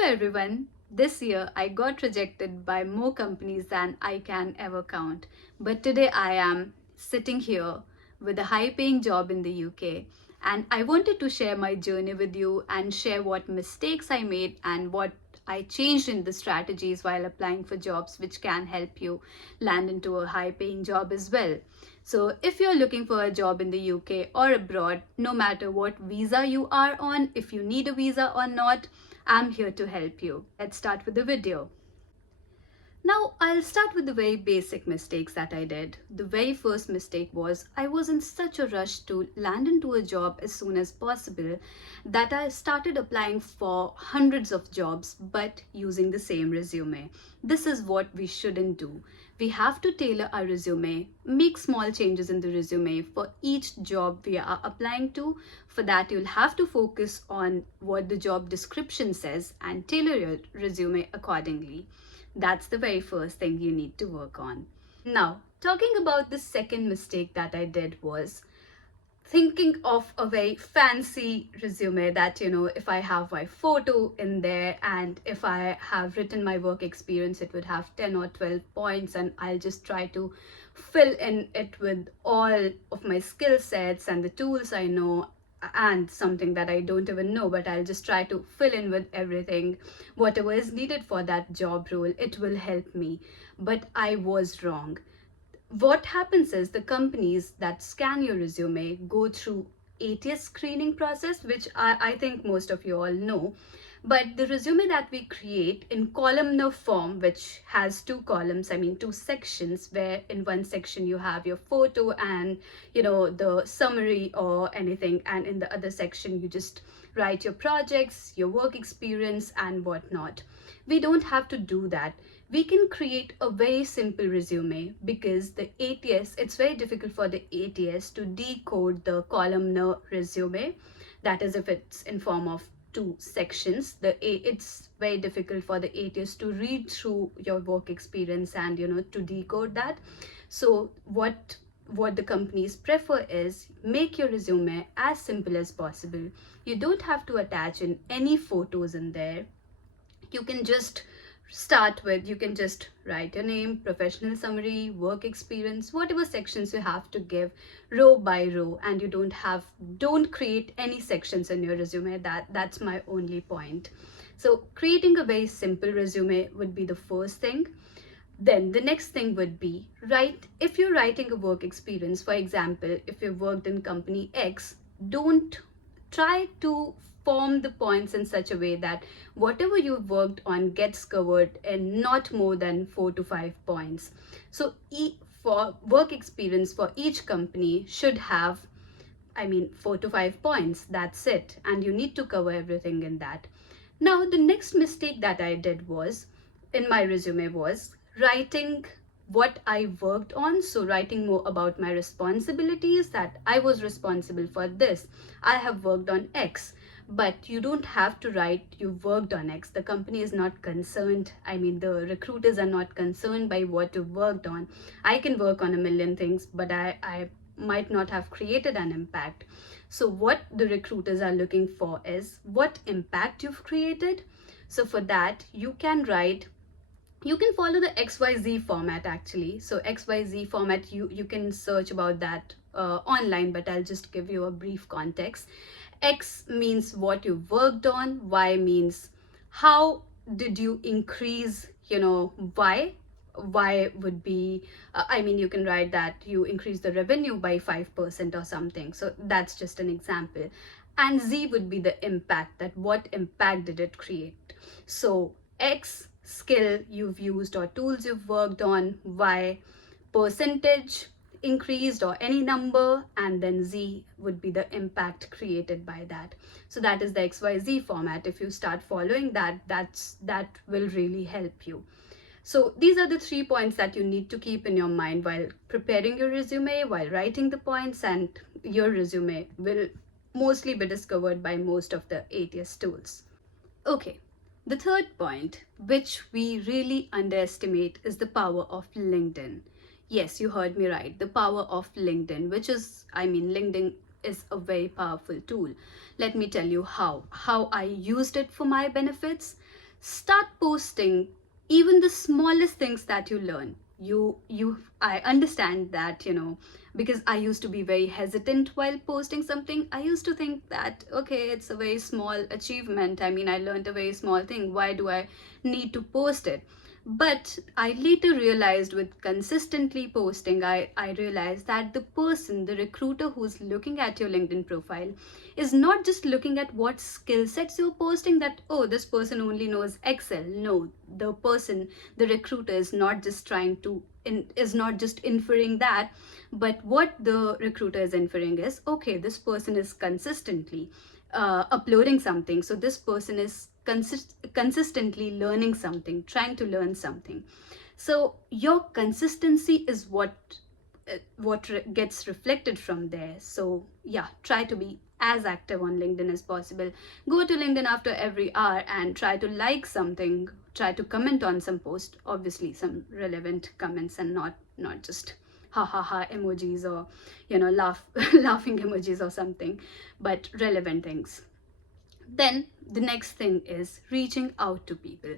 Hello everyone. This year I got rejected by more companies than I can ever count. But today I am sitting here with a high paying job in the UK, and I wanted to share my journey with you and share what mistakes I made and what I changed in the strategies while applying for jobs which can help you land into a high paying job as well. So, if you're looking for a job in the UK or abroad, no matter what visa you are on, if you need a visa or not, I'm here to help you. Let's start with the video. Now, I'll start with the very basic mistakes that I did. The very first mistake was I was in such a rush to land into a job as soon as possible that I started applying for hundreds of jobs but using the same resume. This is what we shouldn't do. We have to tailor our resume, make small changes in the resume for each job we are applying to. For that, you'll have to focus on what the job description says and tailor your resume accordingly. That's the very first thing you need to work on. Now, talking about the second mistake that I did was thinking of a very fancy resume that, if I have my photo in there and if I have written my work experience, it would have 10 or 12 points, and I'll just try to fill in it with all of my skill sets and the tools I know and something that I don't even know, but I'll just try to fill in with everything, whatever is needed for that job role. It will help me. But I was wrong. What happens is the companies that scan your resume go through ATS screening process, which I think most of you all know. But the resume that we create in columnar form, which has two columns, two sections, where in one section you have your photo and the summary or anything, and in the other section you just write your projects, your work experience and whatnot. We don't have to do that. We can create a very simple resume because the ATS, it's very difficult for the ATS to decode the columnar resume. That is, if it's in form of two sections, it's very difficult for the ATS to read through your work experience and to decode that. So what the companies prefer is make your resume as simple as possible. You don't have to attach in any photos in there. You can just write your name, professional summary, work experience, whatever sections you have to give row by row, and you don't create any sections in your resume. That's my only point. So creating a very simple resume would be the first thing. Then the next thing would be, if you're writing a work experience, for example, if you worked in company X, don't try to form the points in such a way that whatever you've worked on gets covered in not more than 4 to 5 points. So for work experience for each company should have 4 to 5 points. That's it, and you need to cover everything in that. Now the next mistake that I did was in my resume was writing what I worked on. So writing more about my responsibilities, that I was responsible for this, I have worked on X. But you don't have to write you worked on X. The company is not concerned. The recruiters are not concerned by what you worked on. I can work on a million things, but I might not have created an impact. So what the recruiters are looking for is what impact you've created. So for that, you can follow the XYZ format actually. So XYZ format, you can search about that online, but I'll just give you a brief context. X means what you worked on. Y means how did you increase, Y. Y would be, you can write that you increase the revenue by 5% or something. So that's just an example. And Z would be the impact, that what impact did it create. So X, skill you've used or tools you've worked on. Y, percentage increased or any number, and then Z would be the impact created by that. So that is the XYZ format. If you start following that will really help you. So these are the 3 points that you need to keep in your mind while preparing your resume, while writing the points, and your resume will mostly be discovered by most of the ATS tools. Okay, the third point, which we really underestimate, is the power of LinkedIn. Yes, you heard me right. The power of LinkedIn, LinkedIn is a very powerful tool. Let me tell you how I used it for my benefits. Start posting even the smallest things that you learn. I understand that, because I used to be very hesitant while posting something. I used to think that, okay, it's a very small achievement. I mean, I learned a very small thing. Why do I need to post it? But I later realized, with consistently posting, I realized that the person, the recruiter who's looking at your LinkedIn profile, is not just looking at what skill sets you're posting, that, oh, this person only knows Excel. No, the person, the recruiter, is not just is not just inferring that, but what the recruiter is inferring is, okay, this person is consistently uploading something. So this person is consistently learning something, trying to learn something. So your consistency is gets reflected from there. So yeah, try to be as active on LinkedIn as possible. Go to LinkedIn after every hour and try to like something, try to comment on some post, obviously some relevant comments, and not just ha ha ha emojis, or laugh laughing emojis or something, but relevant things. Then the next thing is reaching out to people.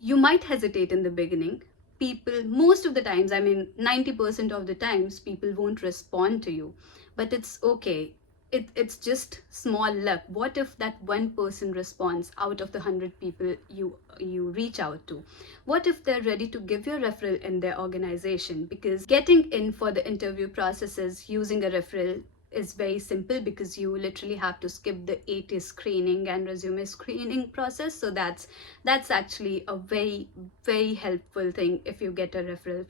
You might hesitate in the beginning. People, most of the times, I mean 90% of the times, people won't respond to you. But it's okay. It's just small luck. What if that one person responds out of the 100 people you reach out to? What if they're ready to give you a referral in their organization? Because getting in for the interview processes using a referral is very simple, because you literally have to skip the AT screening and resume screening process. So that's actually a very, very helpful thing if you get a referral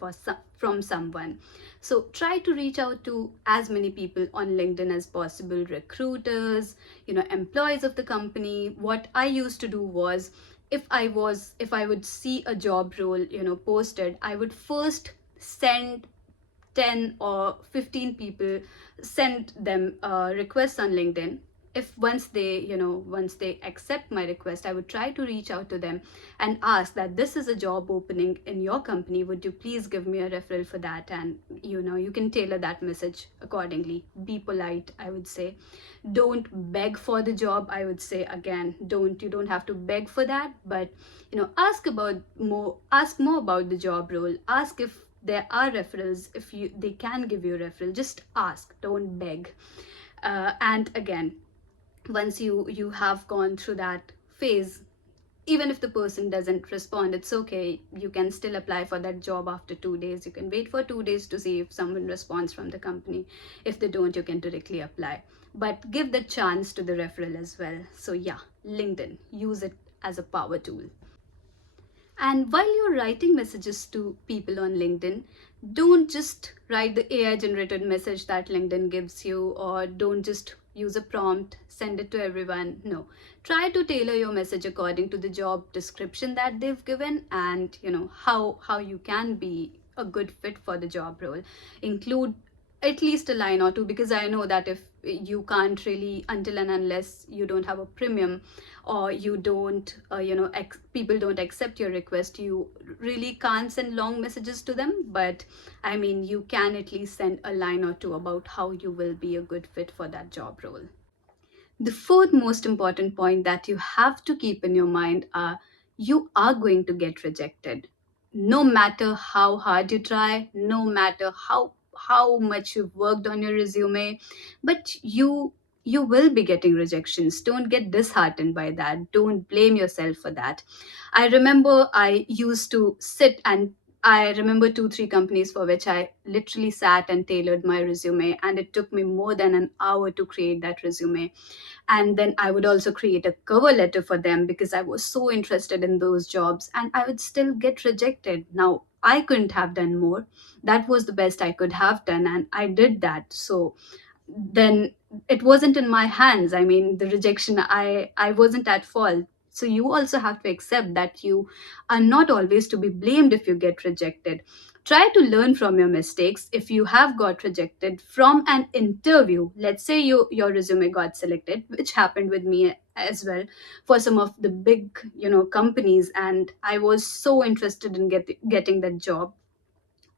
from someone. So try to reach out to as many people on LinkedIn as possible, recruiters, employees of the company. What I used to do was, if I would see a job role posted, I would first send 10 or 15 people, send them requests on LinkedIn. If once they accept my request, I would try to reach out to them and ask that, this is a job opening in your company, would you please give me a referral for that? And you can tailor that message accordingly. Be polite, I would say. Don't beg for the job. I would say, again, you don't have to beg for that, but ask more about the job role. Ask if there are referrals, if they can give you a referral. Just ask, don't beg. And again, once you have gone through that phase, even if the person doesn't respond, it's okay. You can still apply for that job after 2 days. You can wait for 2 days to see if someone responds from the company. If they don't, you can directly apply, but give the chance to the referral as well. So yeah, LinkedIn, use it as a power tool. And while you're writing messages to people on LinkedIn, don't just write the AI generated message that LinkedIn gives you, or don't just use a prompt, send it to everyone. No. Try to tailor your message according to the job description that they've given, and how you can be a good fit for the job role. Include at least a line or two, because I know that if you can't really, until and unless you don't have a premium, or you don't people don't accept your request, you really can't send long messages to them. But I mean, you can at least send a line or two about how you will be a good fit for that job role. The fourth most important point that you have to keep in your mind are, you are going to get rejected. No matter how hard you try, no matter how much you've worked on your resume, but you will be getting rejections. Don't get disheartened by that. Don't blame yourself for that. I remember I used to sit and I remember 2-3 companies for which I literally sat and tailored my resume, and it took me more than an hour to create that resume. And then I would also create a cover letter for them, because I was so interested in those jobs, and I would still get rejected. Now, I couldn't have done more. That was the best I could have done, and I did that. So then it wasn't in my hands. I mean, the rejection, I wasn't at fault. So you also have to accept that you are not always to be blamed if you get rejected. Try to learn from your mistakes. If you have got rejected from an interview, let's say your resume got selected, which happened with me as well, for some of the big companies, and I was so interested in getting that job.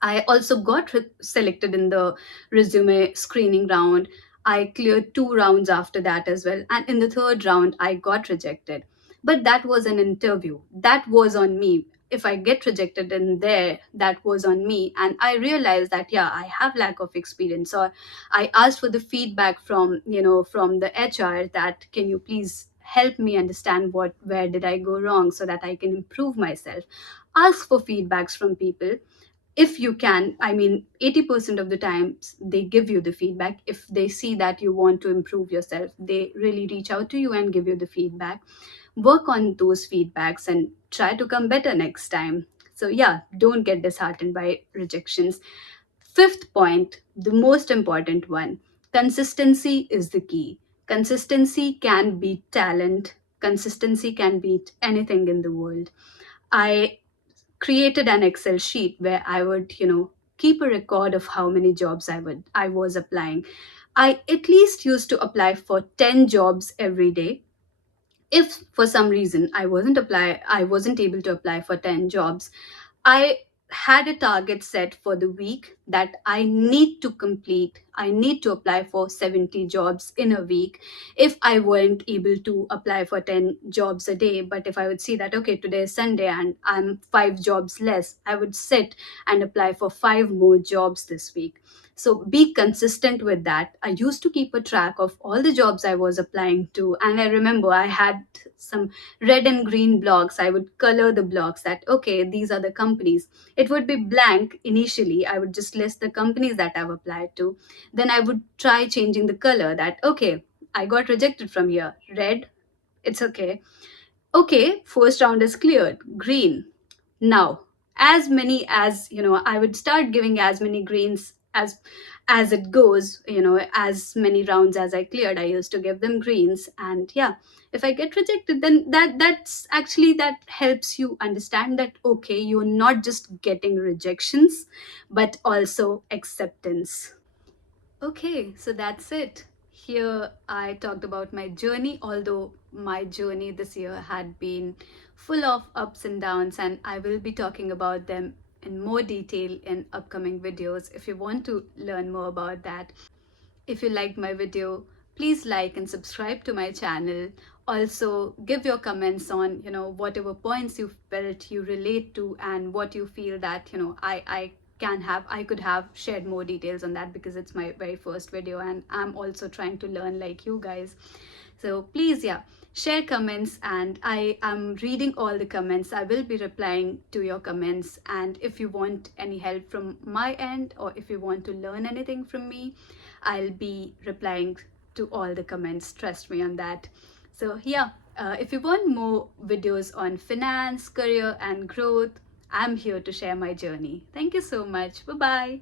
I also got selected in the resume screening round. I cleared 2 rounds after that as well. And in the third round, I got rejected. But that was an interview. That was on me. If I get rejected in there, that was on me. And I realized that, yeah, I have lack of experience. So I asked for the feedback from, from the HR, that can you please help me understand where did I go wrong so that I can improve myself. Ask for feedbacks from people if you can. I mean, 80% of the times they give you the feedback. If they see that you want to improve yourself, they really reach out to you and give you the feedback. Work on those feedbacks and try to come better next time. So yeah, don't get disheartened by rejections. Fifth point, the most important one: consistency is the key. Consistency can beat talent. Consistency can beat anything in the world. I created an Excel sheet where I would, keep a record of how many jobs I was applying. I at least used to apply for 10 jobs every day. If for some reason I wasn't able to apply for 10 jobs, I had a target set for the week that I need to apply for 70 jobs in a week. If I weren't able to apply for 10 jobs a day, but if I would see that, okay, today is Sunday and I'm 5 jobs less, I would sit and apply for 5 more jobs this week. So be consistent with that. I used to keep a track of all the jobs I was applying to. And I remember I had some red and green blocks. I would color the blocks that, okay, these are the companies. It would be blank initially. I would just list the companies that I've applied to. Then I would try changing the color that, okay, I got rejected from here. Red, it's okay. Okay, first round is cleared. Green. Now, as many as, I would start giving as many greens as it goes, as many rounds as I cleared, I used to give them greens. And yeah, if I get rejected, then that helps you understand that, okay, you're not just getting rejections, but also acceptance. Okay, so that's it. Here I talked about my journey, although my journey this year had been full of ups and downs, and I will be talking about them in more detail in upcoming videos. If you want to learn more about that, if you liked my video, please like and subscribe to my channel. Also, give your comments on, whatever points you felt you relate to, and what you feel that, I could have shared more details on that, because it's my very first video and I'm also trying to learn like you guys. So please, yeah, share comments, and I am reading all the comments. I will be replying to your comments. And if you want any help from my end, or if you want to learn anything from me, I'll be replying to all the comments. Trust me on that. So yeah, if you want more videos on finance, career, and growth, I'm here to share my journey. Thank you so much. Bye bye.